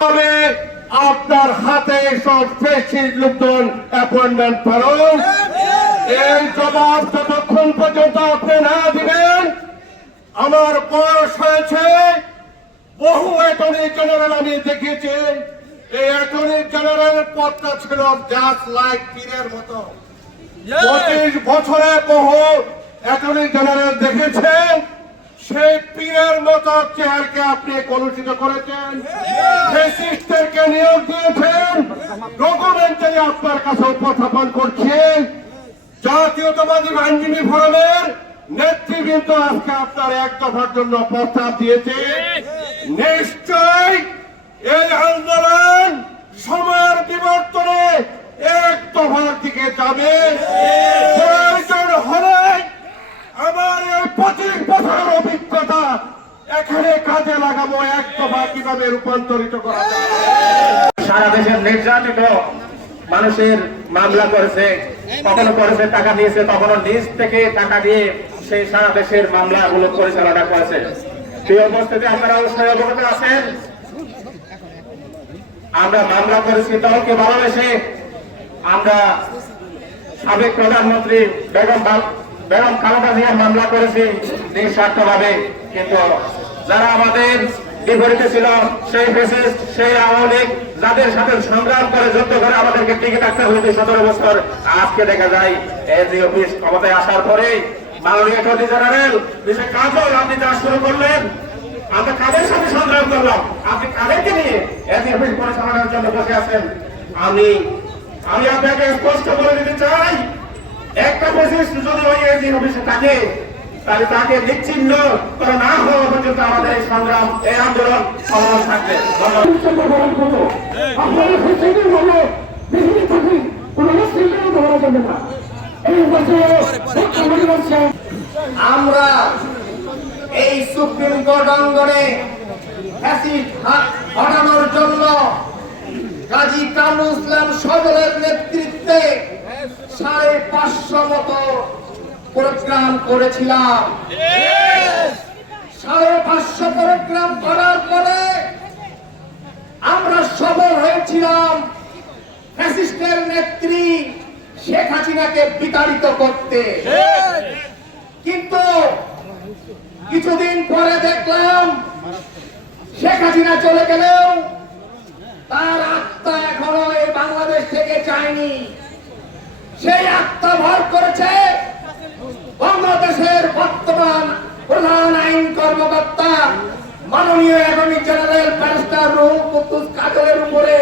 তবে আপনার হাতে সব ফেসির লোকজন অ্যাপয়েন্টমেন্ট ফেরত, এই জবাব যতক্ষণ পর্যন্ত আপনি না দিবেন। আমার বয়স হয়েছে, বহু অ্যাটর্নি জেনারেল আমি দেখেছি। এই অ্যাটর্নি জেনারেলের পদটা ছিল জাস্ট লাইক পীরের মতো। 25 বছরে বহু অ্যাটর্নি জেনারেল দেখেছেন, সেই পীরের মতো চেয়ারকে আপনি কলুষিত করেছেন, ফ্যাসিস্টদেরকে নিয়োগ দিয়েছেন। ডকুমেন্টারি আপনার কাছে উপস্থাপন করছেন। জাতীয়তাবাদী আইনজীবী ফোরামের নেতৃবৃন্দ আজকে আপনার এক দফার জন্য প্রস্তাব দিয়েছে। নিশ্চয় এই আন্দোলন সময়ের বিবর্তনে এক দফার দিকে যাবে। প্রয়োজন হলে আমার এই 25 বছরের অভিজ্ঞতা এখানে কাজে লাগাবো, এক দফা কিভাবে রূপান্তরিত করা যায়। সারা দেশের নির্যাতিত মানুষের মামলা করেছে, কখনো করেছে টাকা দিয়েছে, কখনো নিজ থেকে টাকা দিয়ে সেই সারা দেশের মামলাগুলো পরিচালনা করেছে। প্রিয় উপস্থিতি, আপনারা অবশ্যই অবগত আছেন, আমরা মামলা করেছি দলকে ভালোবেসে। আমরা সাবেক প্রধানমন্ত্রী বেগম খালেদা জিয়ার মামলা করেছি নিঃস্বার্থভাবে, কিন্তু যারা আমাদের বিপরীতে ছিল, সেই ফ্যাসিস্ট, সেই আওয়ামী লীগ, যাদের সাথে সংগ্রাম করে যুদ্ধ করে আমাদেরকে টিকে থাকতে হয়েছে 17 বছর, আজকে দেখা যায় এজি অফিস ক্ষমতায় আসার পরেই মাননীয় অ্যাটর্নি জেনারেল দেশে কাজও আপনি যা শুরু করলেন। আমরা কাদের সাথে সংগ্রাম করলাম, আপনি কাদেরকে নিয়ে এজি অফিস পরিচালনার জন্য বসে আছেন। আমি আপনাকে স্পষ্ট বলে দিতে চাই, একটা ফ্যাসিস্ট যদি ওই এজি অফিসে থাকে, তাহলে তাকে নিচ্ছিন্ন করে না হওয়া পর্যন্ত আমাদের এই সংগ্রাম, এই আন্দোলন চলমান থাকবে। আমরা এই সুপ্রিম কোর্ট অঙ্গনে ফ্যাসিস্ট হটানোর জন্য কাজী কামরুল ইসলাম সজলের নেতৃত্বে 550 মতো প্রোগ্রাম করেছিলাম। 550 প্রোগ্রাম করার পরে আমরা সফল হয়েছিলাম ফ্যাসিস্টের নেত্রী শেখ হাসিনাকে বিতাড়িত করতে। কিন্তু কিছুদিন পরে দেখলাম শেখ হাসিনা চলে গেলেও তার আত্মা এখনো এই বাংলাদেশ থেকে যায়নি। সেই আত্মা ভর করেছে বাংলাদেশের বর্তমান প্রধান আইন কর্মকর্তা মাননীয় attorney general barrister Ruhul Quddus কাজলের উপরে।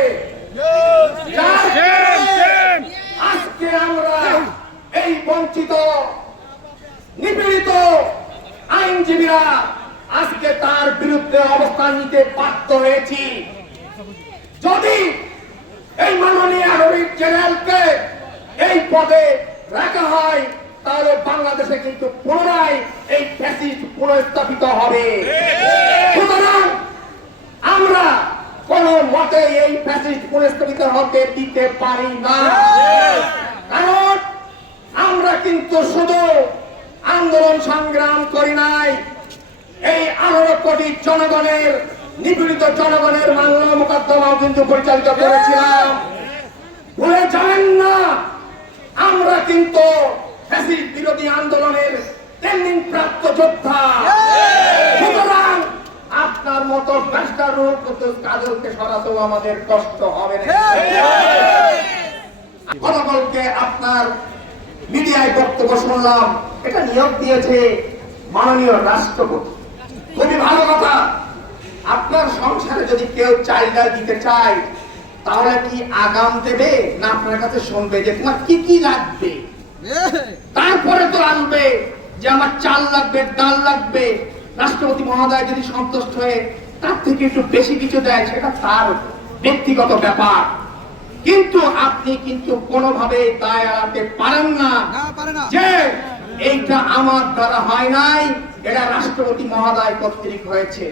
আজকে আমরা এই বঞ্চিত নিপীড়িত আইনজীবীরা আজকে তার বিরুদ্ধে অবস্থান নিতে বাধ্য হয়েছি। যদি এই মাননীয় অ্যাটর্নি জেনারেলকে এই পদে রাখা হয়, তাহলে বাংলাদেশে কিন্তু পুনরায় এই ফ্যাসিস্ট পুনঃস্থাপিত হবে। সুতরাং আমরা কোন মতে এই ফ্যাসিস্ট পুনঃস্থাপিত হতে দিতে পারি না। কারণ আমরা কিন্তু শুধু আন্দোলন সংগ্রাম করি নাই, এই 18 কোটি জনগণের, নিপীড়িত জনগণের মামলা মোকদ্দমাও কিন্তু পরিচালিত করেছিলাম। ভুলে যাবেন না, আমরা কিন্তু ফ্যাসিস্ট বিরোধী আন্দোলনের ট্রেনিং প্রাপ্ত যোদ্ধা। সুতরাং আপনার মতো ব্যারিস্টার রুহুল কুদ্দুস কাজলকে সরাতেও আমাদের কষ্ট হবে না। গতকালকে আপনার মিডিয়ায় বক্তব্য শুনলাম, এটা নিয়োগ দিয়েছে মাননীয় রাষ্ট্রপতি। খুবই ভালো কথা। আপনার সংসারে যদি কেউ চাহিদা দিতে চায়, তাহলে কি আগাম দেবে না আপনার কাছে শুনবে যে তোমার কি কি লাগবে, তারপরে তো আনবে যে আমার চাল লাগবে, ডাল লাগবে। রাষ্ট্রপতি মহোদয় যদি সন্তুষ্ট হয়ে তার থেকে একটু বেশি কিছু দেয়, সেটা তার ব্যক্তিগত ব্যাপার। কিন্তু আপনি কিন্তু কোনোভাবে দায় এড়াতে পারেন না যে এইটা আমার দ্বারা হয় নাই, এটা রাষ্ট্রপতি মহোদয় কর্তৃক হয়েছে।